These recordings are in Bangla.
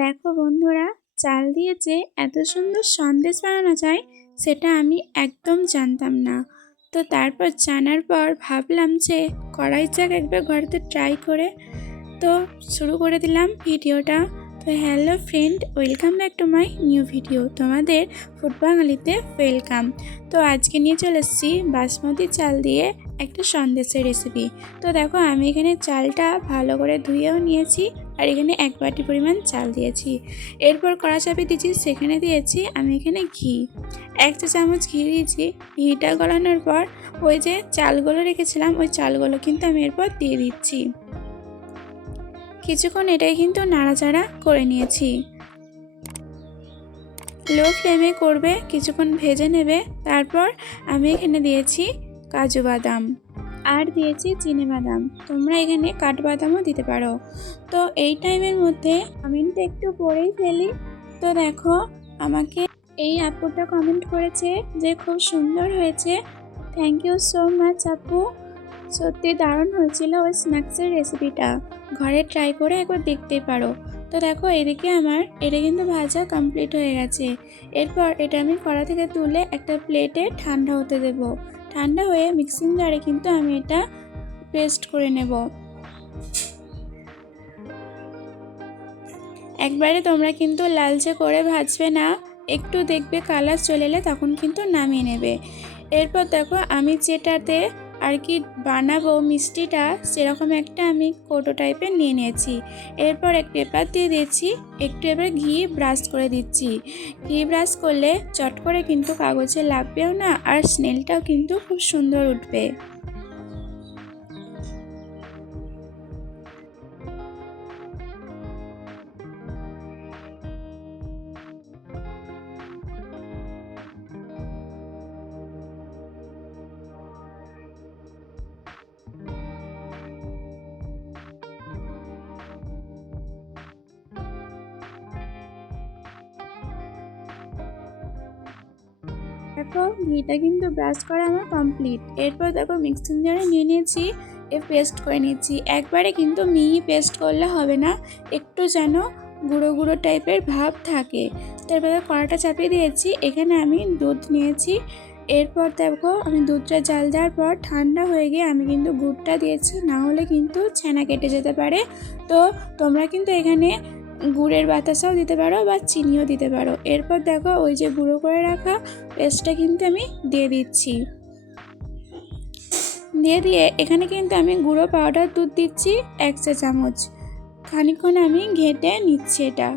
দেখো বন্ধুরা, চাল দিয়ে যে এত সুন্দর সন্দেশ বানানো যায়, সেটা আমি একদম জানতাম না। তো তারপর জানার পর ভাবলাম যে কড়াই যাক একবার ঘরেতে ট্রাই করে। তো শুরু করে দিলাম ভিডিওটা। তো hello friend welcome back to my new video তোমাদের ফুড বাঙালিতে ওয়েলকাম তো আজকে নিয়ে চলে এসেছি বাসমতি চাল দিয়ে একটা সন্দেশের রেসিপি তো দেখো আমি এখানে চালটা ভালো করে ধুয়েও নিয়েছি। আর এখানে এক বাটি পরিমাণ চাল দিয়েছি। এরপর কড়া চাপে দিয়েছি, সেখানে দিয়েছি আমি এখানে ঘি। এক চা চামচ ঘি দিয়েছি। ঘিটা গলানোর পর ওই যে চালগুলো রেখেছিলাম, ওই চালগুলো কিন্তু আমি এরপর দিয়ে দিচ্ছি। কিছুক্ষণ এটাই কিন্তু নাড়াচাড়া করে নিয়েছি। লো ফ্লেমে করবে, কিছুক্ষণ ভেজে নেবে। তারপর আমি এখানে দিয়েছি কাজু বাদাম। আর দিয়েছি চিনে বাদাম। তোমরা এখানে কাঠবাদামও দিতে পারো। তো এই টাইমের মধ্যে কমেন্ট একটু পরেই ফেলি। তো দেখো, আমাকে এই আপুটা কমেন্ট করেছে যে খুব সুন্দর হয়েছে। থ্যাংক ইউ সো মাচ আপু। সত্যি দারুণ হয়েছিল ওই স্ন্যাক্সের রেসিপিটা ঘরে ট্রাই করে একবার দেখতেই পারো। তো দেখো, এদিকে আমার, এটা কিন্তু ভাজা কমপ্লিট হয়ে গেছে। এরপর এটা আমি কড়া থেকে তুলে একটা প্লেটে ঠান্ডা হতে দেব। ঠান্ডা হয়ে মিক্সিং জারে কিন্তু আমি এটা পেস্ট করে নেব। একবারে তোমরা কিন্তু লালচে করে ভাজবে না, একটু দেখবে কালার চলে এলে তখন কিন্তু নামিয়ে নেবে। এরপর দেখো আমি যেটাতে আর কি বানাবো মিষ্টিটা সেরকম একটা আমি কোটো টাইপের নিয়ে নিয়েছি। এরপর এক পেপার দিয়ে দিয়েছি, একটু এবার ঘি ব্রাশ করে দিচ্ছি। ঘি ব্রাশ করলে চট করে কিন্তু কাগজে লাগবেও না আর স্নেলটাও কিন্তু খুব সুন্দর উঠবে। দেখো ঘিটা কিন্তু ব্রাশ করা আমার কমপ্লিট এরপর দেখো মিক্সিং জারে নিয়ে নিয়েছি, এ পেস্ট করে নিচ্ছি একবারে কিন্তু মিহি পেস্ট করলে হবে না, একটু যেন গুঁড়ো গুঁড়ো টাইপের ভাব থাকে। তারপরে কড়াটা চাপিয়ে দিয়েছি, এখানে আমি দুধ নিয়েছি। এরপর দেখো আমি দুধটা জাল দেওয়ার পর ঠান্ডা হয়ে গিয়ে আমি কিন্তু গুড়টা দিয়েছি, না হলে কিন্তু ছানা কেটে যেতে পারে। তো তোমরা কিন্তু এখানে গুড়ের বাতাসাও দিতে পারো বা চিনিও দিতে পারো। এরপর দেখো ওই যে গুঁড়ো করে রাখা পেস্টটা কিন্তু আমি দিয়ে দিচ্ছি। দিয়ে দিয়ে এখানে কিন্তু আমি গুঁড়ো পাউডার দুধ দিচ্ছি এক চা চামচ। খানিক্ষণ আমি ঘেটে নিচ্ছি এটা।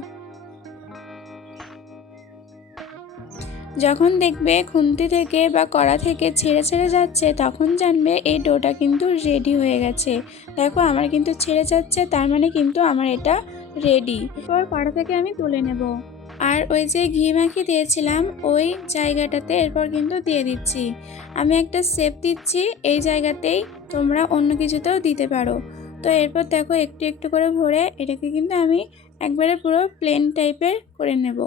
যখন দেখবে খুন্তি থেকে বা কড়া থেকে ছেড়ে ছেড়ে যাচ্ছে, তখন জানবে এই ডোটা কিন্তু রেডি হয়ে গেছে। দেখো আমার কিন্তু ছেড়ে যাচ্ছে, তার মানে কিন্তু আমার এটা রেডি। এরপর পাড়া থেকে আমি তুলে নেব। আর ওই যে ঘি মাখি দিয়েছিলাম, ওই জায়গাটাতে এরপর কিন্তু দিয়ে দিচ্ছি। আমি একটা সেপ দিচ্ছি, এই জায়গাতেই তোমরা অন্য কিছুতেও দিতে পারো। তো এরপর দেখো একটু একটু করে ভরে এটাকে কিন্তু আমি একবারে পুরো প্লেন টাইপের করে নেব।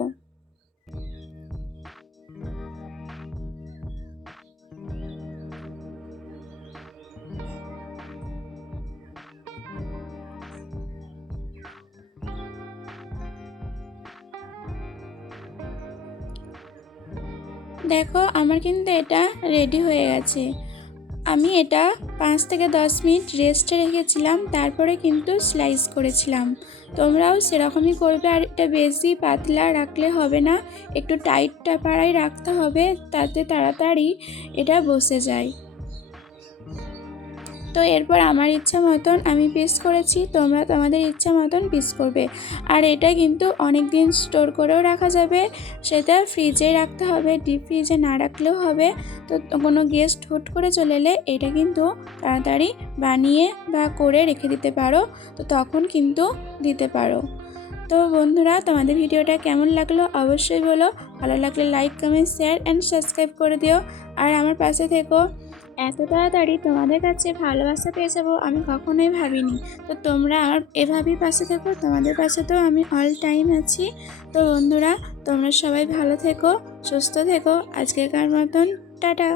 দেখো, আমার কিন্তু এটা রেডি হয়ে গেছে। আমি এটা পাঁচ থেকে দশ মিনিট রেস্টে রেখেছিলাম, তারপরে কিন্তু স্লাইস করেছিলাম। তোমরাও সেরকমই করবে, আর এটা বেশি পাতলা রাখলে হবে না, একটু টাইটটা টাপাড়াই রাখতে হবে, তাতে তাড়াতাড়ি এটা বসে যায়। তো এরপর আমার ইচ্ছা মতন আমি পিস করেছি, তোমরা তোমাদের ইচ্ছা মতন পিস করবে। আর এটা কিন্তু অনেক দিন স্টোর করেও রাখা যাবে, সেটা ফ্রিজে রাখতে হবে, ডিপ ফ্রিজে না রাখলেও হবে। তো কোনো গেস্ট হুট করে চলে এলে এটা কিন্তু তাড়াতাড়ি বানিয়ে বা করে রেখে দিতে পারো, তো তখন কিন্তু দিতে পারো। তো বন্ধুরা, তোমাদের ভিডিওটা কেমন লাগল অবশ্যই বলো। ভালো লাগলে like comment share and subscribe করে দিও। আর আমার পাশে থেকো। এত তাড়াতাড়ি তোমাদের কাছে ভালোবাসা পেয়ে যাব আমি কখনোই ভাবিনি। তো তোমরা আমার এভাবেই পাশে থেকো, তোমাদের পাশে তো আমি অল টাইম আছি। তো বন্ধুরা, তোমরা সবাই ভালো থেকো, সুস্থ থেকো। আজকেকার মতন, টাটা।